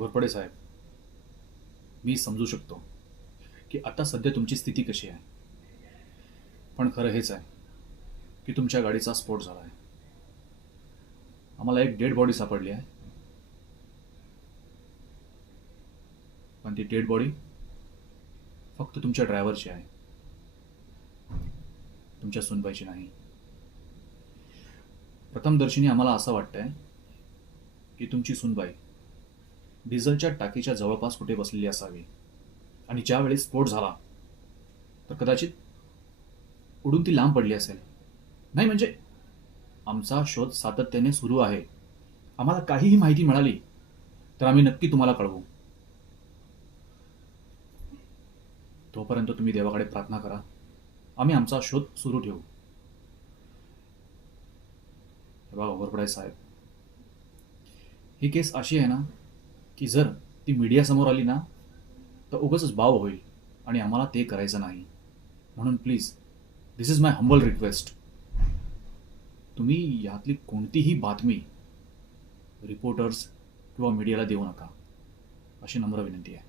घोरपडे साहेब, मी समजू शकतो की आता सध्या तुमची स्थिती कशी आहे. पण खरं हेच आहे की तुमच्या गाडीचा स्फोट झाला आहे. आम्हाला एक डेड बॉडी सापडली आहे. पण ती डेड बॉडी फक्त तुमच्या ड्रायव्हरची आहे, तुमच्या सुनबाईची नाही. प्रथमदर्शनी आम्हाला असं वाटतंय की तुमची सुनबाई डिझेलच्या टाकीच्या जवळपास कुठे बसलेली असावी आणि ज्यावेळी स्फोट झाला तर कदाचित उडून ती लांब पडली असेल. नाही म्हणजे आमचा शोध सातत्याने सुरू आहे. आम्हाला काहीही माहिती मिळाली तर आम्ही नक्की तुम्हाला कळवू. तोपर्यंत तुम्ही देवाकडे प्रार्थना करा. आम्ही आमचा शोध सुरू ठेवू. हे बघा घोरपडे साहेब, ही केस अशी आहे ना की जर ती मीडियासमोर आली ना तर उगाचच बाव होईल आणि आम्हाला ते करायचं नाही. म्हणून please, this is my humble request, तुम्ही यातली कोणतीही बातमी रिपोर्टर्स किंवा मीडियाला देऊ नका, अशी नम्र विनंती आहे.